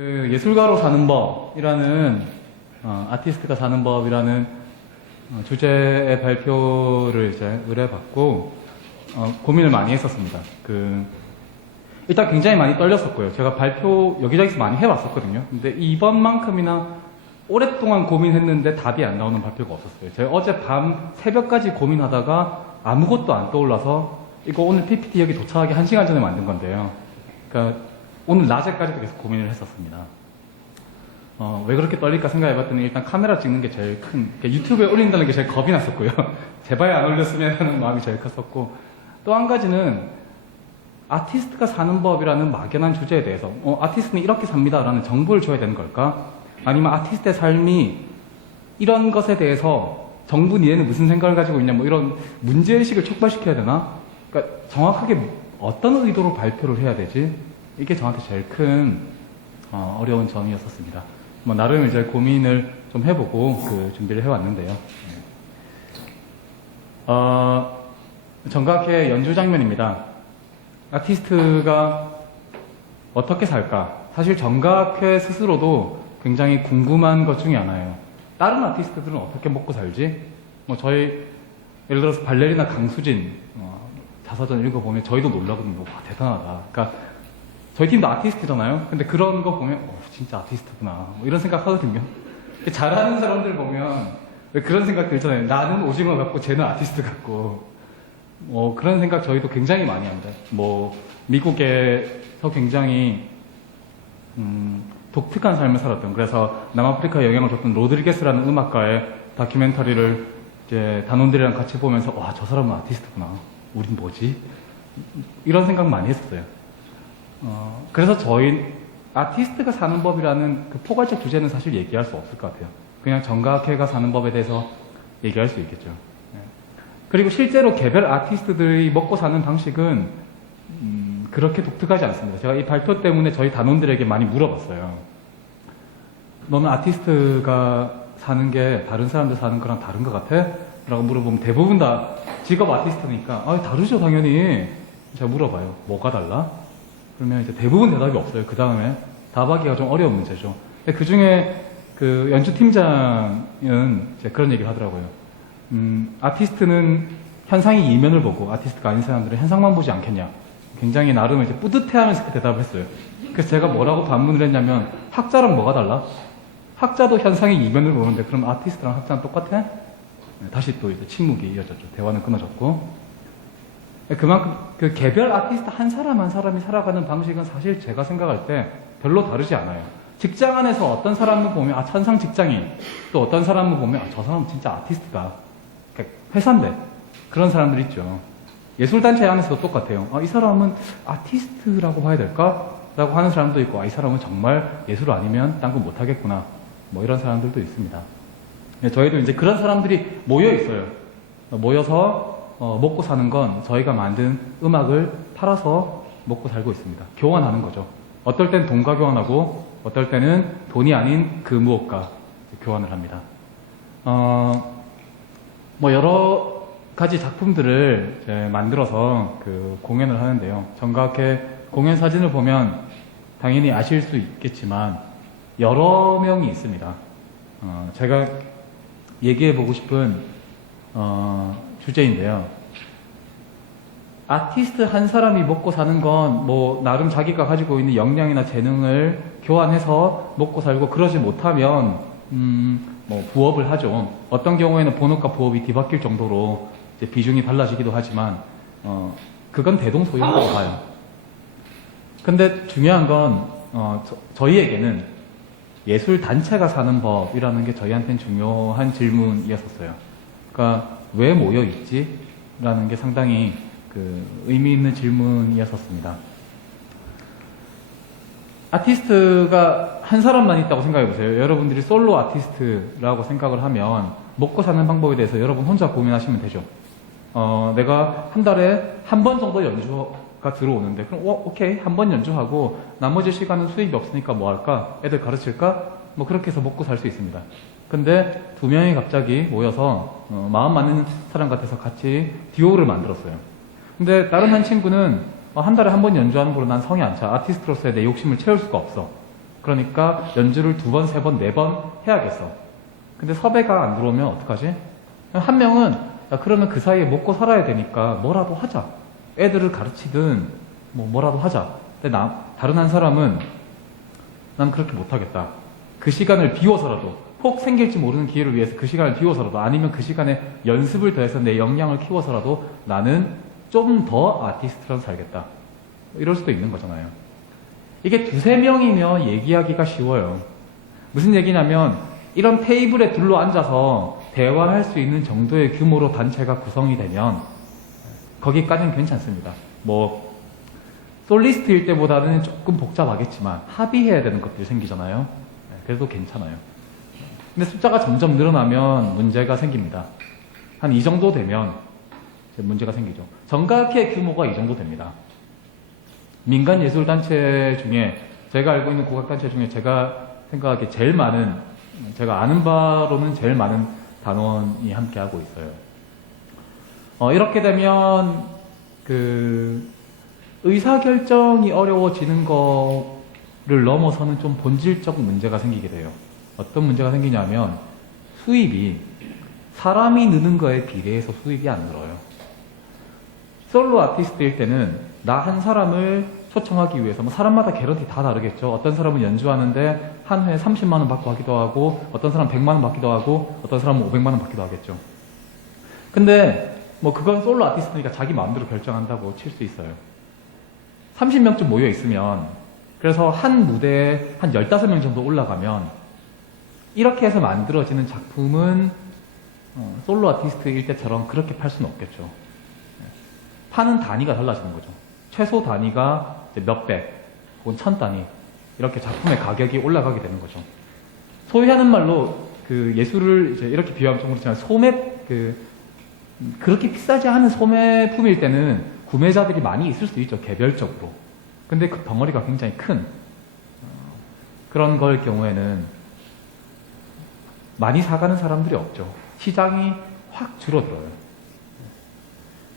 그 예술가로 사는 법이라는 아티스트가 사는 법이라는 주제의 발표를 이제 의뢰받고 고민을 많이 했었습니다. 일단 굉장히 많이 떨렸었고요. 제가 발표 여기저기서 많이 해왔었거든요. 근데 이번만큼이나 오랫동안 고민했는데 답이 안 나오는 발표가 없었어요. 제가 어제 밤 새벽까지 고민하다가 아무것도 안 떠올라서 이거 오늘 PPT 여기 도착하기 1시간 전에 만든 건데요. 그러니까 오늘 낮에까지도 계속 고민을 했었습니다. 왜 그렇게 떨릴까 생각해봤더니 일단 카메라 찍는 게 제일 그러니까 유튜브에 올린다는 게 제일 겁이 났었고요. 제발 안 올렸으면 하는 마음이 제일 컸었고, 또 한 가지는 아티스트가 사는 법이라는 막연한 주제에 대해서 아티스트는 이렇게 삽니다 라는 정보를 줘야 되는 걸까? 아니면 아티스트의 삶이 이런 것에 대해서 정부 니네는 무슨 생각을 가지고 있냐, 뭐 이런 문제의식을 촉발시켜야 되나? 그러니까 정확하게 어떤 의도로 발표를 해야 되지? 이게 저한테 제일 큰 어려운 점이었었습니다. 뭐 나름 이제 고민을 좀 해보고 준비를 해왔는데요. 정각의 연주 장면입니다. 아티스트가 어떻게 살까? 사실 정각회 스스로도 굉장히 궁금한 것 중에 하나예요. 다른 아티스트들은 어떻게 먹고 살지? 뭐 저희 예를 들어서 발레리나 강수진 자서전 읽어보면 저희도 놀라거든요. 와, 대단하다. 그러니까 저희 팀도 아티스트잖아요. 근데 그런 거 보면 진짜 아티스트구나 뭐 이런 생각 하거든요. 잘하는 사람들 보면 왜 그런 생각 들잖아요. 나는 오징어 같고 쟤는 아티스트 같고 그런 생각 저희도 굉장히 많이 합니다. 뭐 미국에서 굉장히 독특한 삶을 살았던, 그래서 남아프리카에 영향을 줬던 로드리게스라는 음악가의 다큐멘터리를 이제 단원들이랑 같이 보면서 와, 저 사람은 아티스트구나. 우린 뭐지? 이런 생각 많이 했었어요. 그래서 저희 아티스트가 사는 법이라는 그 포괄적 주제는 사실 얘기할 수 없을 것 같아요. 그냥 정각회가 사는 법에 대해서 얘기할 수 있겠죠. 그리고 실제로 개별 아티스트들이 먹고 사는 방식은 그렇게 독특하지 않습니다. 제가 이 발표 때문에 저희 단원들에게 많이 물어봤어요. 너는 아티스트가 사는 게 다른 사람들 사는 거랑 다른 것 같아? 라고 물어보면 대부분 다 직업 아티스트니까 다르죠 당연히. 제가 물어봐요. 뭐가 달라? 그러면 이제 대부분 대답이 없어요. 그 다음에 답하기가 좀 어려운 문제죠. 그 중에 그 연주팀장은 이제 그런 얘기를 하더라고요. 아티스트는 현상의 이면을 보고 아티스트가 아닌 사람들은 현상만 보지 않겠냐. 굉장히 나름 이제 뿌듯해하면서 그 대답을 했어요. 그래서 제가 뭐라고 반문을 했냐면, 학자랑 뭐가 달라? 학자도 현상의 이면을 보는데 그럼 아티스트랑 학자는 똑같아? 다시 또 이제 침묵이 이어졌죠. 대화는 끊어졌고. 그만큼 그 개별 아티스트 한 사람 한 사람이 살아가는 방식은 사실 제가 생각할 때 별로 다르지 않아요. 직장 안에서 어떤 사람을 보면 천상 직장인, 또 어떤 사람을 보면 저 사람은 진짜 아티스트다. 그러니까 회사인데 그런 사람들 있죠. 예술단체 안에서도 똑같아요. 이 사람은 아티스트라고 봐야 될까? 라고 하는 사람도 있고, 이 사람은 정말 예술 아니면 딴 거 못하겠구나. 뭐 이런 사람들도 있습니다. 저희도 이제 그런 사람들이 모여 있어요. 모여서 먹고 사는 건 저희가 만든 음악을 팔아서 먹고 살고 있습니다. 교환하는 거죠. 어떨 땐 돈과 교환하고 어떨 때는 돈이 아닌 그 무엇과 교환을 합니다. 뭐 여러 가지 작품들을 이제 만들어서 공연을 하는데요. 정각회 공연 사진을 보면 당연히 아실 수 있겠지만 여러 명이 있습니다. 제가 얘기해보고 싶은 주제인데요. 아티스트 한 사람이 먹고 사는 건 뭐 나름 자기가 가지고 있는 역량이나 재능을 교환해서 먹고 살고, 그러지 못하면 뭐 부업을 하죠. 어떤 경우에는 본업과 부업이 뒤바뀔 정도로 이제 비중이 달라지기도 하지만 그건 대동소이하다고 봐요. 근데 중요한 건 저희에게는 예술 단체가 사는 법이라는 게 저희한테는 중요한 질문이었었어요. 그러니까 왜 모여 있지? 라는 게 상당히 의미 있는 질문이었었습니다. 아티스트가 한 사람만 있다고 생각해 보세요. 여러분들이 솔로 아티스트라고 생각을 하면 먹고 사는 방법에 대해서 여러분 혼자 고민하시면 되죠. 내가 한 달에 한 번 정도 연주가 들어오는데 그럼 오케이, 한 번 연주하고 나머지 시간은 수입이 없으니까 뭐 할까? 애들 가르칠까? 뭐 그렇게 해서 먹고 살 수 있습니다. 근데 두 명이 갑자기 모여서 마음 맞는 사람 같아서 같이 듀오를 만들었어요. 근데 다른 한 친구는 한 달에 한 번 연주하는 걸로 난 성이 안 차. 아티스트로서의 내 욕심을 채울 수가 없어. 그러니까 연주를 2번, 3번, 4번 해야겠어. 근데 섭외가 안 들어오면 어떡하지? 한 명은 야, 그러면 그 사이에 먹고 살아야 되니까 뭐라도 하자. 애들을 가르치든 뭐라도 하자. 근데 다른 한 사람은 난 그렇게 못하겠다. 그 시간을 비워서라도 혹 생길지 모르는 기회를 위해서 그 시간을 비워서라도 아니면 그 시간에 연습을 더해서 내 역량을 키워서라도 나는 좀 더 아티스트로 살겠다. 이럴 수도 있는 거잖아요. 이게 2~3명이면 얘기하기가 쉬워요. 무슨 얘기냐면 이런 테이블에 둘러 앉아서 대화할 수 있는 정도의 규모로 단체가 구성이 되면 거기까지는 괜찮습니다. 솔리스트일 때보다는 조금 복잡하겠지만 합의해야 되는 것들이 생기잖아요. 그래도 괜찮아요. 근데 숫자가 점점 늘어나면 문제가 생깁니다. 한 이 정도 되면 문제가 생기죠. 정각의 규모가 이 정도 됩니다. 민간 예술단체 중에 제가 알고 있는 국악단체 중에 제가 생각하기에 제일 많은, 제가 아는 바로는 제일 많은 단원이 함께하고 있어요. 이렇게 되면 의사결정이 어려워지는 거를 넘어서는 좀 본질적 문제가 생기게 돼요. 어떤 문제가 생기냐면 수입이 사람이 느는 거에 비례해서 수입이 안 늘어요. 솔로 아티스트일 때는 나 한 사람을 초청하기 위해서 사람마다 개런티 다 다르겠죠. 어떤 사람은 연주하는데 한 회에 30만 원 받고 하기도 하고 어떤 사람은 100만 원 받기도 하고 어떤 사람은 500만 원 받기도 하겠죠. 근데 그건 솔로 아티스트니까 자기 마음대로 결정한다고 칠 수 있어요. 30명쯤 모여 있으면 그래서 한 무대에 한 15명 정도 올라가면 이렇게 해서 만들어지는 작품은 솔로 아티스트일 때처럼 그렇게 팔 수는 없겠죠. 파는 단위가 달라지는 거죠. 최소 단위가 몇백 혹은 1000단위 이렇게 작품의 가격이 올라가게 되는 거죠. 소위 하는 말로 예술을 이제 이렇게 비유하면 좀 그렇지만 그렇게 비싸지 않은 소매품일 때는 구매자들이 많이 있을 수 있죠. 개별적으로. 근데 그 덩어리가 굉장히 큰 그런 걸 경우에는 많이 사가는 사람들이 없죠. 시장이 확 줄어들어요.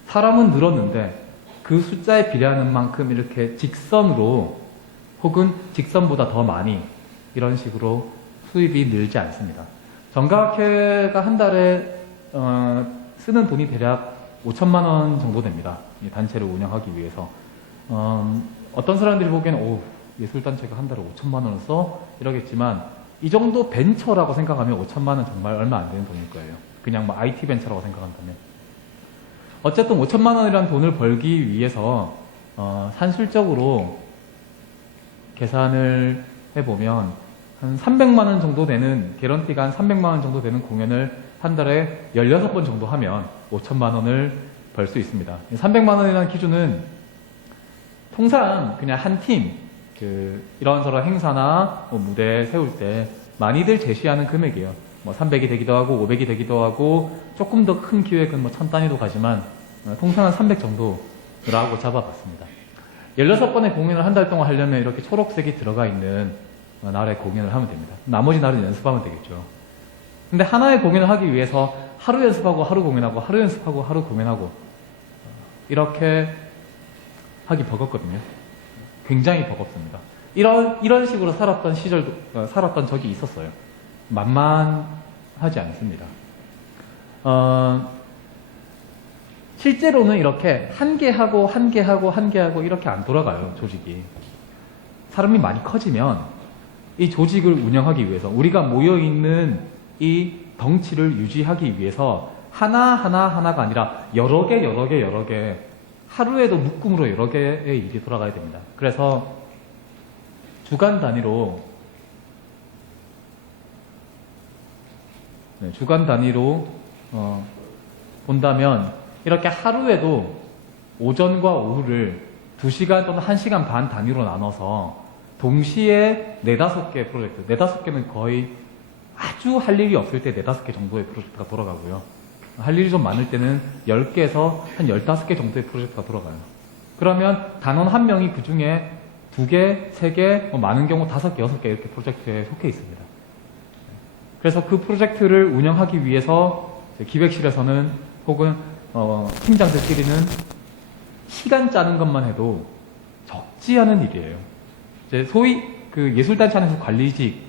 사람은 늘었는데 그 숫자에 비례하는 만큼 이렇게 직선으로 혹은 직선보다 더 많이 이런 식으로 수입이 늘지 않습니다. 정각회가 한 달에 쓰는 돈이 대략 5천만 원 정도 됩니다. 이 단체를 운영하기 위해서. 어떤 사람들이 보기에는 예술단체가 한 달에 5천만 원을 써? 이러겠지만 이 정도 벤처라고 생각하면 5천만 원 정말 얼마 안 되는 돈일 거예요. 그냥 IT 벤처라고 생각한다면. 어쨌든 5천만 원이라는 돈을 벌기 위해서 산술적으로 계산을 해보면 한 300만 원 정도 되는, 개런티가 한 300만 원 정도 되는 공연을 한 달에 16번 정도 하면 5천만 원을 벌 수 있습니다. 300만 원이라는 기준은 통상 그냥 한 팀, 이런저런 행사나 무대 세울 때 많이들 제시하는 금액이에요. 300이 되기도 하고 500이 되기도 하고 조금 더 큰 기획은 1000단위도 가지만 통상은 300 정도라고 잡아봤습니다. 16번의 공연을 한 달 동안 하려면 이렇게 초록색이 들어가 있는 날에 공연을 하면 됩니다. 나머지 날은 연습하면 되겠죠. 근데 하나의 공연을 하기 위해서 하루 연습하고 하루 공연하고 하루 연습하고 하루 공연하고 이렇게 하기 버겁거든요. 굉장히 버겁습니다. 이런 식으로 살았던 적이 있었어요. 만만하지 않습니다. 실제로는 이렇게 한 개 하고 한 개 하고 한 개 하고 이렇게 안 돌아가요, 조직이. 사람이 많이 커지면 이 조직을 운영하기 위해서 우리가 모여있는 이 덩치를 유지하기 위해서 하나가 아니라 여러 개 하루에도 묶음으로 여러 개의 일이 돌아가야 됩니다. 그래서 주간 단위로 본다면 이렇게 하루에도 오전과 오후를 2시간 또는 1시간 반 단위로 나눠서 동시에 4~5개 프로젝트, 4~5개는 거의 아주 할 일이 없을 때 4~5개 정도의 프로젝트가 돌아가고요. 할 일이 좀 많을 때는 10개에서 한 15개 정도의 프로젝트가 돌아가요. 그러면 단원 한 명이 그 중에 2개, 3개, 많은 경우 5개, 6개 이렇게 프로젝트에 속해 있습니다. 그래서 그 프로젝트를 운영하기 위해서 기획실에서는 혹은 팀장들끼리는 시간 짜는 것만 해도 적지 않은 일이에요. 이제 소위 그 예술단체 안에서 관리직,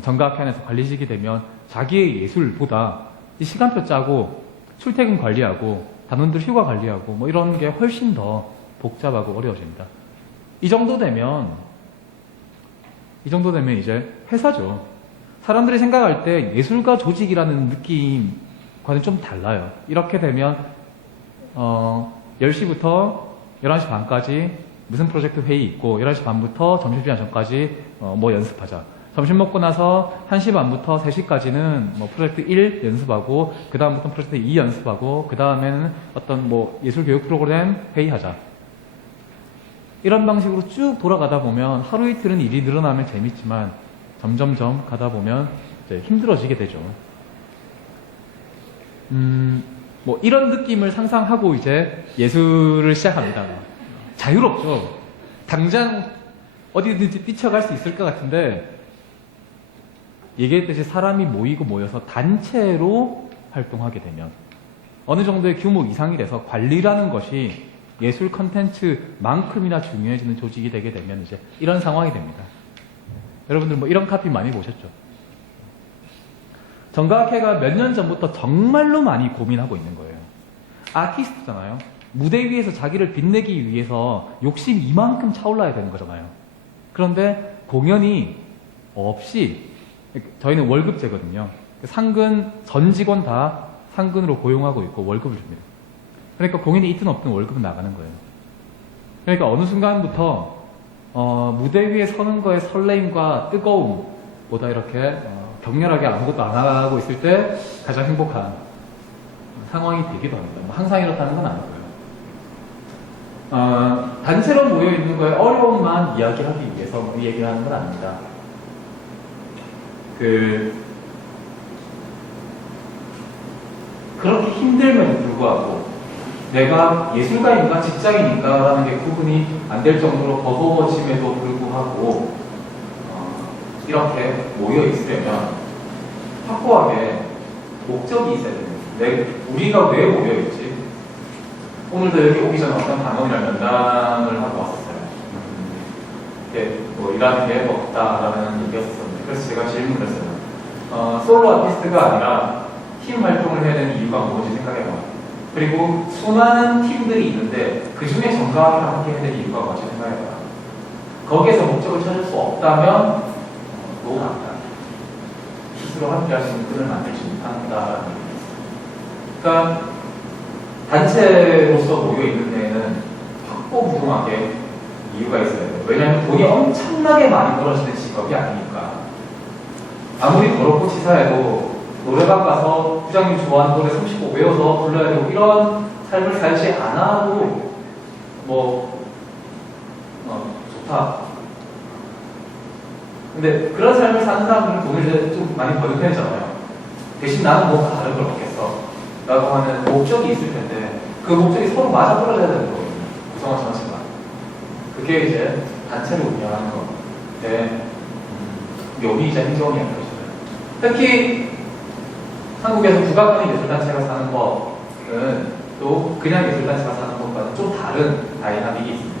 정가학회 안에서 관리직이 되면 자기의 예술보다 이 시간표 짜고 출퇴근 관리하고 단원들 휴가 관리하고 뭐 이런 게 훨씬 더 복잡하고 어려워집니다. 이 정도 되면 이제 회사죠. 사람들이 생각할 때 예술가 조직이라는 느낌과는 좀 달라요. 이렇게 되면 10시부터 11시 반까지 무슨 프로젝트 회의 있고 11시 반부터 점심시간 전까지 뭐 연습하자. 점심 먹고 나서 1시 반부터 3시까지는 뭐 프로젝트 1 연습하고 그 다음부터 프로젝트 2 연습하고 그 다음에는 어떤 뭐 예술교육 프로그램 회의하자. 이런 방식으로 쭉 돌아가다 보면 하루 이틀은 일이 늘어나면 재밌지만 점점점 가다 보면 이제 힘들어지게 되죠. 뭐 이런 느낌을 상상하고 이제 예술을 시작합니다. 자유롭죠. 당장 어디든지 뛰쳐갈 수 있을 것 같은데 얘기했듯이 사람이 모여서 단체로 활동하게 되면 어느 정도의 규모 이상이 돼서 관리라는 것이 예술 컨텐츠만큼이나 중요해지는 조직이 되게 되면 이제 이런 상황이 됩니다. 여러분들 뭐 이런 카피 많이 보셨죠? 정가학회가 몇 년 전부터 정말로 많이 고민하고 있는 거예요. 아티스트잖아요. 무대 위에서 자기를 빛내기 위해서 욕심이 이만큼 차올라야 되는 거잖아요. 그런데 공연이 없이 저희는 월급제거든요. 상근 전 직원 다 상근으로 고용하고 있고 월급을 줍니다. 그러니까 공연이 있든 없든 월급은 나가는 거예요. 그러니까 어느 순간부터 무대 위에 서는 거에 설레임과 뜨거움보다 이렇게 격렬하게 아무것도 안 하고 있을 때 가장 행복한 상황이 되기도 합니다. 뭐 항상 이렇다는 건 아니고요. 단체로 모여 있는 거에 어려움만 이야기하기 위해서 이 얘기를 하는 건 아닙니다. 그렇게 힘들면도 불구하고 내가 예술가인가 직장인인가 라는 게 구분이 안 될 정도로 버거워짐에도 불구하고 이렇게 모여 있으려면 확고하게 목적이 있어야 됩니다. 우리가 왜 모여 있지? 오늘도 여기 오기 전에 어떤 단원이랑 면담을 하고 왔었어요. 뭐 일하는 게 없다라는 얘기였었는데 그래서 제가 질문을 했어요. 솔로 아티스트가 아니라 팀 활동을 해야 되는 이유가 무엇인지 생각해봐요. 그리고 수많은 팀들이 있는데 그 중에 정가학회를 함께 해야 되는 이유가 무엇인지 생각해봐요. 거기에서 목적을 찾을 수 없다면 노합니다. 스스로 함께 할 수 있는 끈을 만들지 못한다라는 얘기였어요. 그러니까 단체로서 모여있는 데에는 확고부동하게 이유가 있어야 돼요. 왜냐하면 돈이 엄청나게 많이 벌어지는 직업이 아니니까. 아무리 더럽고 치사해도 노래방 가서 부장님 좋아하는 노래 30곡 외워서 불러야 되고 이런 삶을 살지 않아도 좋다. 근데 그런 삶을 사는 사람들은 돈을 이제 좀 많이 버는 편이잖아요. 대신 나는 뭐 다른 걸 먹겠어 라고 하는 목적이 있을 텐데 그 목적이 서로 맞아 떨어져야 되는 거거든요. 구성원 전체가. 그게 이제 단체를 운영하는 건데 묘미이자 행정이 아니죠. 특히 한국에서 국가권의 예술단체가 사는 법은 또 그냥 예술단체가 사는 법과는 좀 다른 다이나믹이 있습니다.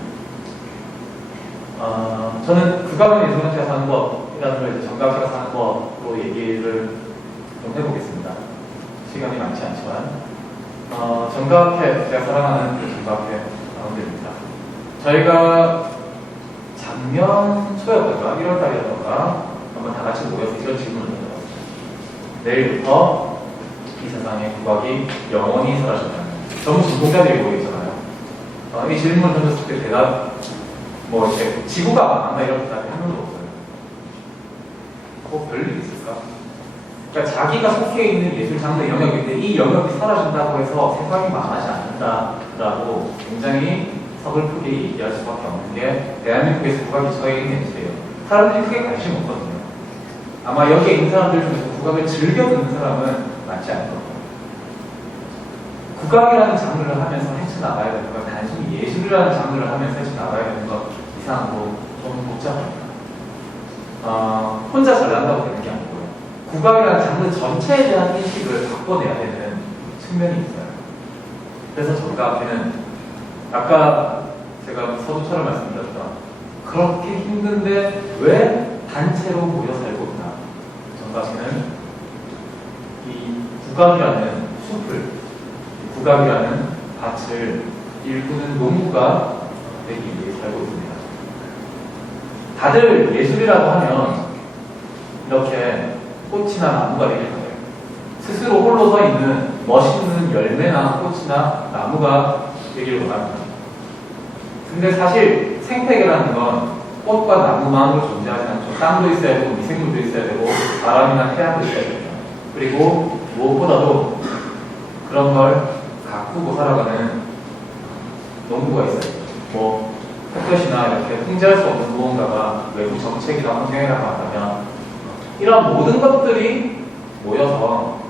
저는 국가권의 예술단체가 사는 법이라는 걸 이제 정가학회가 사는 법으로 얘기를 좀 해보겠습니다. 시간이 많지 않지만 정가학회, 제가 사랑하는 그 정가학회 가운데입니다. 저희가 작년 초였던가 1월달이었던가 한번 다 같이 모여서 이런 질문을 드렸어요. 내일부터 이 세상에 국악이 영원히 사라진다. 전부 전공자들이 모여있잖아요. 이 질문을 던졌을 때 대답 이렇게 지구가 망한다 이런 대답이 한 번도 없어요. 별일 있을까? 그러니까 자기가 속해 있는 예술 장르 영역인데 이 영역이 사라진다고 해서 세상이 망하지 않는다라고 굉장히 서글프게 얘기할 수밖에 없는 게 대한민국에서 국악이 처해 있는 현실이에요. 사람들이 크게 관심 없거든요. 아마 여기에 있는 사람들 중에서 국악을 즐겨 듣는 사람은 많지 않을 겁니다. 국악이라는 장르를 하면서 헤쳐나가야 되는 건 단순히 예술이라는 장르를 하면서 헤쳐나가야 되는 것 이상으로 좀 복잡합니다. 혼자 잘난다고 되는 게 아니고요. 국악이라는 장르 전체에 대한 인식을 바꿔내야 되는 측면이 있어요. 그래서 정가학회는 아까 제가 서두처럼 말씀드렸던 그렇게 힘든데 왜 단체로 모여 살고 있나? 정가시는 이 국악이라는 숲을, 국악이라는 밭을 일구는 농부가 되기 위해 살고 있습니다. 다들 예술이라고 하면 이렇게 꽃이나 나무가 되길 바래요. 스스로 홀로 서 있는 멋있는 열매나 꽃이나 나무가 되길 원합니다. 근데 사실 생태계라는 건 꽃과 나무만으로 존재하지 않죠. 땅도 있어야 되고 미생물도 있어야 되고 바람이나 태양도 있어야 됩니다. 그리고 무엇보다도 그런 걸 가꾸고 살아가는 농부가 있어요. 뭐 햇볕이나 이렇게 통제할 수 없는 무언가가 외부 정책이나 환경이라고 한다면 이런 모든 것들이 모여서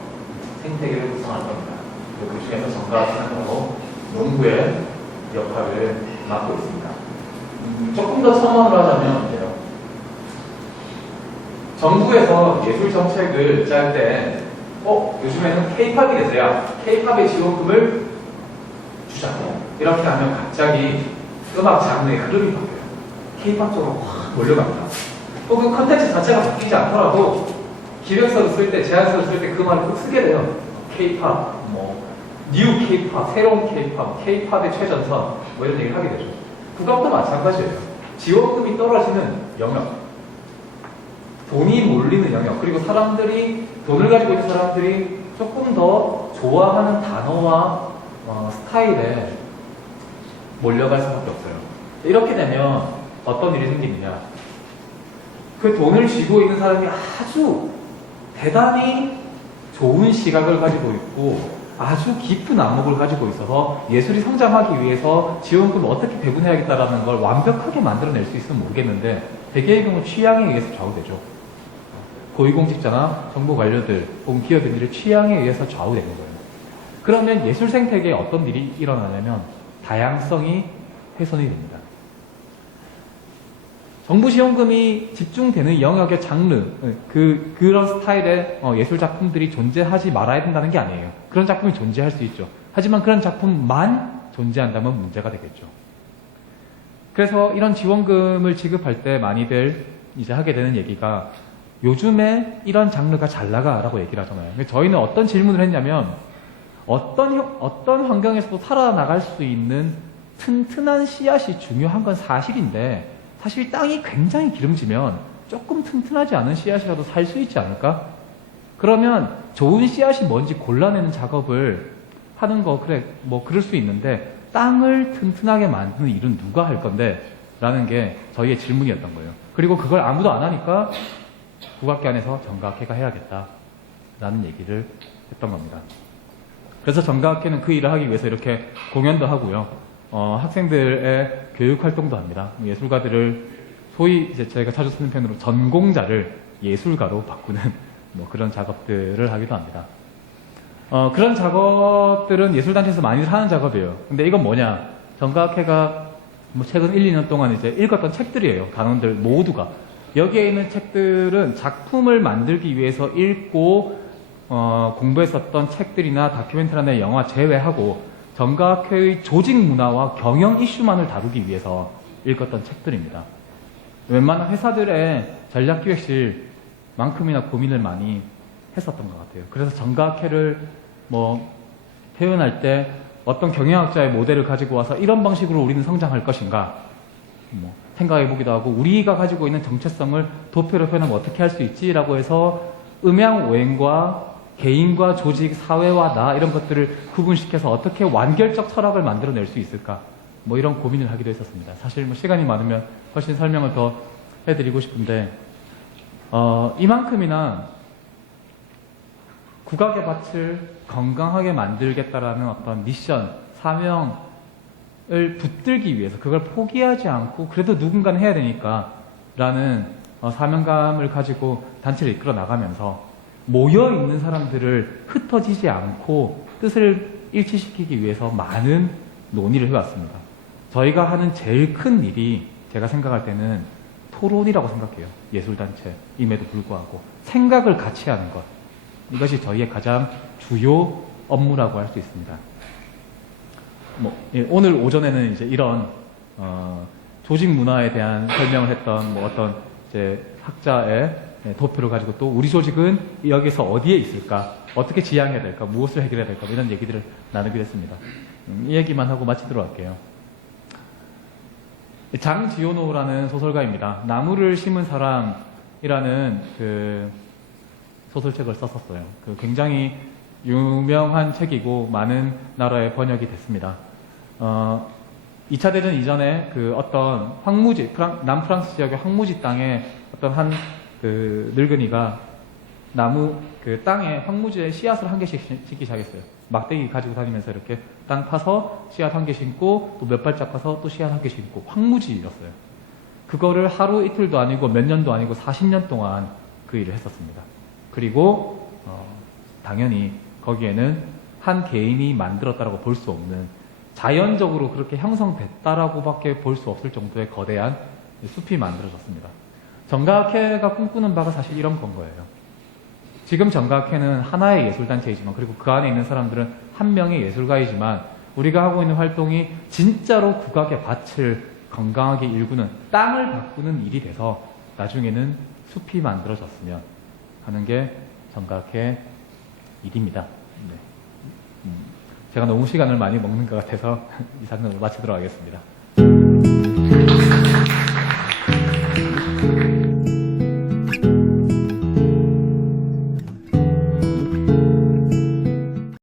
생태계를 구성할 겁니다. 그 중에서 정가시는 농부의 역할을 맡고 있습니다. 조금 더 첨언을 하자면 돼요. 정부에서 예술 정책을 짤 때, 요즘에는 K-팝이 대세야. K-팝의 지원금을 주자. 이렇게 하면 갑자기 음악 장르의 흐름이 바뀌어요. K-팝 쪽으로 확 몰려갑니다. 또 그 컨텐츠 자체가 바뀌지 않더라도 기획서를 쓸 때, 제안서를 쓸 때 그 말을 꼭 쓰게 돼요. K-팝, 뉴 K-팝, 새로운 K-팝, K-팝의 최전선, 뭐 이런 얘기를 하게 되죠. 국악도 마찬가지예요. 지원금이 떨어지는 영역, 돈이 몰리는 영역, 그리고 사람들이, 돈을 가지고 있는 사람들이 조금 더 좋아하는 단어와 스타일에 몰려갈 수밖에 없어요. 이렇게 되면 어떤 일이 생기느냐. 그 돈을 쥐고 있는 사람이 아주 대단히 좋은 시각을 가지고 있고 아주 깊은 안목을 가지고 있어서 예술이 성장하기 위해서 지원금을 어떻게 배분해야겠다라는 걸 완벽하게 만들어낼 수 있으면 모르겠는데 대개의 경우 취향에 의해서 좌우되죠. 고위공직자나 정부 관료들 혹은 기업인들의 취향에 의해서 좌우되는 거예요. 그러면 예술 생태계에 어떤 일이 일어나냐면 다양성이 훼손이 됩니다. 정부 지원금이 집중되는 영역의 장르, 그런 스타일의 예술 작품들이 존재하지 말아야 된다는 게 아니에요. 그런 작품이 존재할 수 있죠. 하지만 그런 작품만 존재한다면 문제가 되겠죠. 그래서 이런 지원금을 지급할 때 많이들 이제 하게 되는 얘기가 요즘에 이런 장르가 잘 나가라고 얘기를 하잖아요. 저희는 어떤 질문을 했냐면 어떤 환경에서도 살아나갈 수 있는 튼튼한 씨앗이 중요한 건 사실인데 사실 땅이 굉장히 기름지면 조금 튼튼하지 않은 씨앗이라도 살 수 있지 않을까? 그러면 좋은 씨앗이 뭔지 골라내는 작업을 하는 거 그래 뭐 그럴 수 있는데 땅을 튼튼하게 만드는 일은 누가 할 건데? 라는 게 저희의 질문이었던 거예요. 그리고 그걸 아무도 안 하니까 국악계 안에서 정가학회가 해야겠다 라는 얘기를 했던 겁니다. 그래서 정가학회는 그 일을 하기 위해서 이렇게 공연도 하고요. 학생들의 교육 활동도 합니다. 예술가들을 소위 이제 저희가 자주 쓰는 표현으로 전공자를 예술가로 바꾸는 뭐 그런 작업들을 하기도 합니다. 그런 작업들은 예술단체에서 많이 하는 작업이에요. 근데 이건 뭐냐? 정가학회가 뭐 최근 1, 2년 동안 이제 읽었던 책들이에요. 단원들 모두가. 여기에 있는 책들은 작품을 만들기 위해서 읽고 공부했었던 책들이나 다큐멘터리나 영화 제외하고 정가학회의 조직 문화와 경영 이슈만을 다루기 위해서 읽었던 책들입니다. 웬만한 회사들의 전략기획실만큼이나 고민을 많이 했었던 것 같아요. 그래서 정가학회를 뭐 표현할 때 어떤 경영학자의 모델을 가지고 와서 이런 방식으로 우리는 성장할 것인가 뭐 생각해보기도 하고 우리가 가지고 있는 정체성을 도표로 표현하면 어떻게 할 수 있지라고 해서 음양오행과 개인과 조직, 사회와 나 이런 것들을 구분시켜서 어떻게 완결적 철학을 만들어낼 수 있을까 뭐 이런 고민을 하기도 했었습니다. 사실 뭐 시간이 많으면 훨씬 설명을 더 해드리고 싶은데 이만큼이나 국악의 밭을 건강하게 만들겠다라는 어떤 미션, 사명을 붙들기 위해서 그걸 포기하지 않고 그래도 누군가는 해야 되니까 라는 사명감을 가지고 단체를 이끌어 나가면서 모여있는 사람들을 흩어지지 않고 뜻을 일치시키기 위해서 많은 논의를 해왔습니다. 저희가 하는 제일 큰 일이 제가 생각할 때는 토론이라고 생각해요. 예술단체임에도 불구하고 생각을 같이 하는 것, 이것이 저희의 가장 주요 업무라고 할 수 있습니다. 오늘 오전에는 이제 이런 조직 문화에 대한 설명을 했던 뭐 어떤 이제 학자의 도표를 가지고 또 우리 조직은 여기서 어디에 있을까, 어떻게 지향해야 될까, 무엇을 해결해야 될까, 이런 얘기들을 나누기로 했습니다. 이 얘기만 하고 마치도록 할게요. 장지오노라는 소설가입니다. 나무를 심은 사람이라는 그 소설책을 썼었어요. 그 굉장히 유명한 책이고 많은 나라에 번역이 됐습니다. 2차 대전 이전에 그 어떤 황무지, 남프랑스 지역의 황무지 땅에 어떤 한 그 늙은이가 나무, 그 땅에 황무지에 씨앗을 한 개씩 심기 시작했어요. 막대기 가지고 다니면서 이렇게 땅 파서 씨앗 한 개 심고 또 몇 발짝 가서 또 씨앗 한 개 심고 황무지였어요. 그거를 하루 이틀도 아니고 몇 년도 아니고 40년 동안 그 일을 했었습니다. 그리고 당연히 거기에는 한 개인이 만들었다라고 볼 수 없는, 자연적으로 그렇게 형성됐다라고밖에 볼 수 없을 정도의 거대한 숲이 만들어졌습니다. 정가학회가 꿈꾸는 바가 사실 이런 건 거예요. 지금 정가학회는 하나의 예술단체이지만, 그리고 그 안에 있는 사람들은 한 명의 예술가이지만, 우리가 하고 있는 활동이 진짜로 국악의 밭을 건강하게 일구는, 땅을 바꾸는 일이 돼서 나중에는 숲이 만들어졌으면 하는 게 정가학회 일입니다. 네. 제가 너무 시간을 많이 먹는 것 같아서 이상으로 마치도록 하겠습니다.